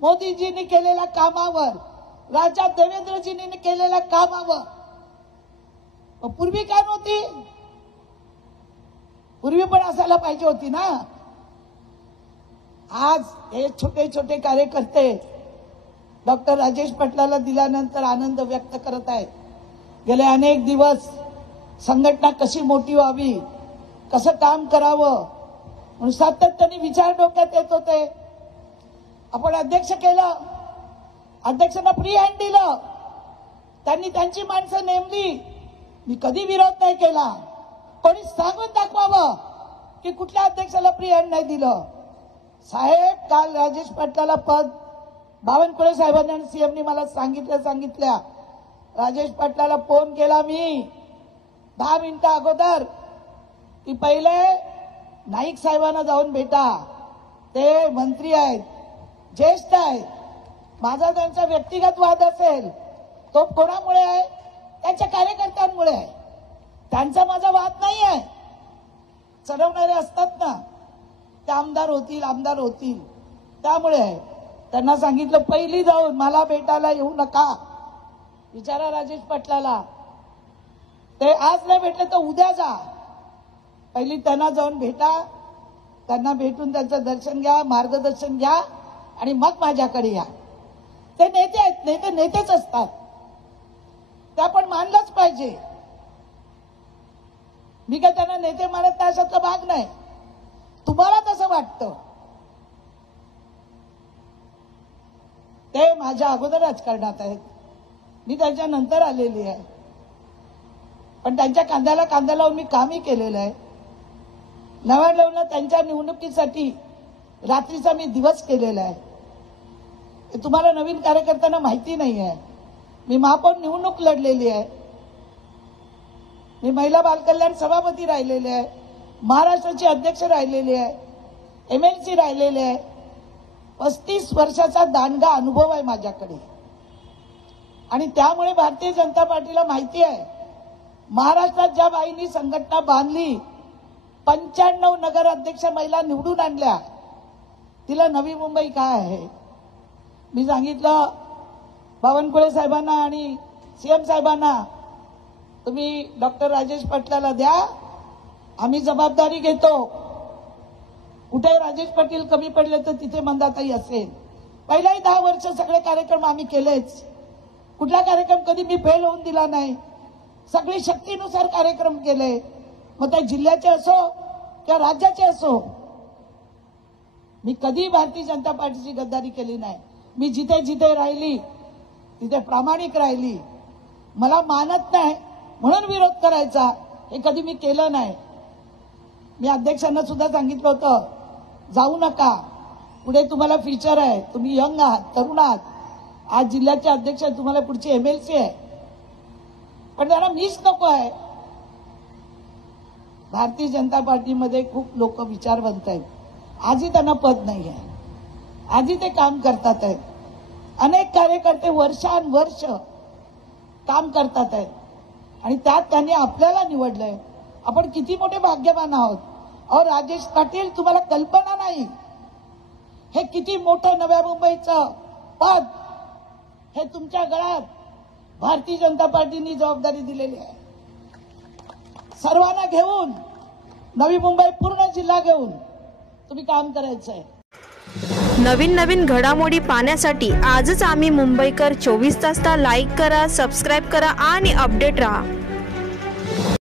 मोदीजींनी केलेल्या कामावर, राज्यात देवेंद्रजींनी केलेल्या कामावर पूर्वी काय नव्हती? पूर्वी पण असायला पाहिजे होती ना। आज हे छोटे छोटे कार्यकर्ते डॉक्टर राजेश पाटलाला दिल्यानंतर आनंद व्यक्त करत आहेत। गेले अनेक दिवस संघटना कशी मोठी व्हावी, कसं काम करावं म्हणून सातत्याने विचार डोक्यात येत होते। आपण अध्यक्ष केलं, अध्यक्षांना फ्री हँड दिलं, त्यांनी त्यांची माणसं नेमली। मी कधी विरोध नाही केला, कोणी सांगून दाखवावं की कुठल्या अध्यक्षाला फ्री हँड नाही दिलं। साहेब, काल राजेश पाटलाला पद बावनकुळे साहेबांनी आणि सीएमनी मला सांगितल्या राजेश पाटलाला फोन केला मी 10 मिनिटं अगोदर की पहिले नाईक साहेबांना जाऊन भेटा, ते मंत्री आहेत, ज्येष्ठ आहेत। माझा त्यांचा व्यक्तिगत वाद असेल तो कोणामुळे आहे? त्यांच्या कार्यकर्त्यांमुळे आहे। त्यांचा माझा वाद नाही आहे। चढवणारे असतात ना, ते आमदार होतील त्यामुळे आहे। त्यांना सांगितलं पहिली जाऊन मला भेटायला येऊ नका, विचारा राजेश पाटलाला। ते आज नाही भेटले तर उद्या जा, पहिली त्यांना जाऊन भेटा, त्यांना भेटून त्यांचं दर्शन घ्या, मार्गदर्शन घ्या आणि मग माझ्याकडे या। ते नेते आहेत, नेते नेतेच असतात, ते आपण मानलंच पाहिजे। मी काय त्यांना नेते मानत नाही अशातला भाग नाही, तुम्हाला तसं वाटतं। ते माझ्या अगोदर राजकारणात आहेत, मी त्यांच्या नंतर आलेली आहे, पण त्यांच्या कांद्याला कांदा लावून मी कामही केलेलं आहे। नव्याण्णवला त्यांच्या निवडणुकीसाठी रात्रीचा मी दिवस केलेला आहे। ते तुम्हाला नवीन कार्यकर्त्यांना माहिती नाही आहे। मी महापौर निवडणूक लढलेली आहे, मी महिला बालकल्याण सभापती राहिलेले आहे, महाराष्ट्राचे अध्यक्ष राहिलेले आहे, एमएलसी राहिलेले आहे। 35 वर्षाचा दांडगा अनुभव आहे माझ्याकडे आणि त्यामुळे भारतीय जनता पार्टीला माहिती आहे महाराष्ट्रात ज्या बाईंनी संघटना बांधली, 95 नगर अध्यक्ष महिला निवडून आणल्या, तिला नवी मुंबई काय आहे? मी सांगितलं बावनकुळे साहेबांना आणि सीएम साहेबांना, तुम्ही डॉक्टर राजेश पाटलाला द्या, आम्ही जबाबदारी घेतो। कुठे राजेश पाटील कमी पडले तर तिथे मंदाताई असेल। पहिल्याही 10 वर्ष सगळे कार्यक्रम आम्ही केलेच, कुठला कार्यक्रम कधी मी फेल होऊन दिला नाही, सगळी शक्तीनुसार कार्यक्रम केले, मग त्या जिल्ह्याचे असो किंवा राज्याचे असो। मी कधी भारतीय जनता पार्टीची गद्दारी केली नाही। मी जिथे जिथे राहिली तिथे प्रामाणिक राहिली। मला मानत नाही म्हणून विरोध करायचा हे कधी मी केलं नाही। मी अध्यक्षांना सुद्धा सांगितलं होतं जाऊ नका, पुढे तुम्हाला फ्युचर आहे, तुम्ही यंग आहात, तरुण आहात, आज जिल्ह्याचे अध्यक्ष आहे, तुम्हाला पुढची एमएलसी आहे, पण त्यांना मीच नको आहे। भारतीय जनता पार्टीमध्ये खूप लोक विचारवंत आहेत, आजही त्यांना पद नाही आहे, आजही ते काम करतात आहेत। अनेक कार्यकर्ते वर्षानुवर्ष काम करतात आहेत आणि त्यात त्यांनी आपल्याला निवडलंय। आपण किती मोठे भाग्यवान आहोत। और राजेश पाटील, तुम्हाला कल्पना नाही हे किती मोठं नव्या मुंबईचं पद हे तुमच्या गळ्यात भारतीय जनता पार्टीने जबाबदारी दिलेली आहे। सर्वांना घेऊन, नवी मुंबई पूर्ण जिल्हा घेऊन तुम्ही काम करायचंय। नवीन नवीन घडामोडी पाहण्यासाठी आजच आम्ही मुंबईकर 24 तासला लाईक करा, सबस्क्राईब करा आणि अपडेट रहा।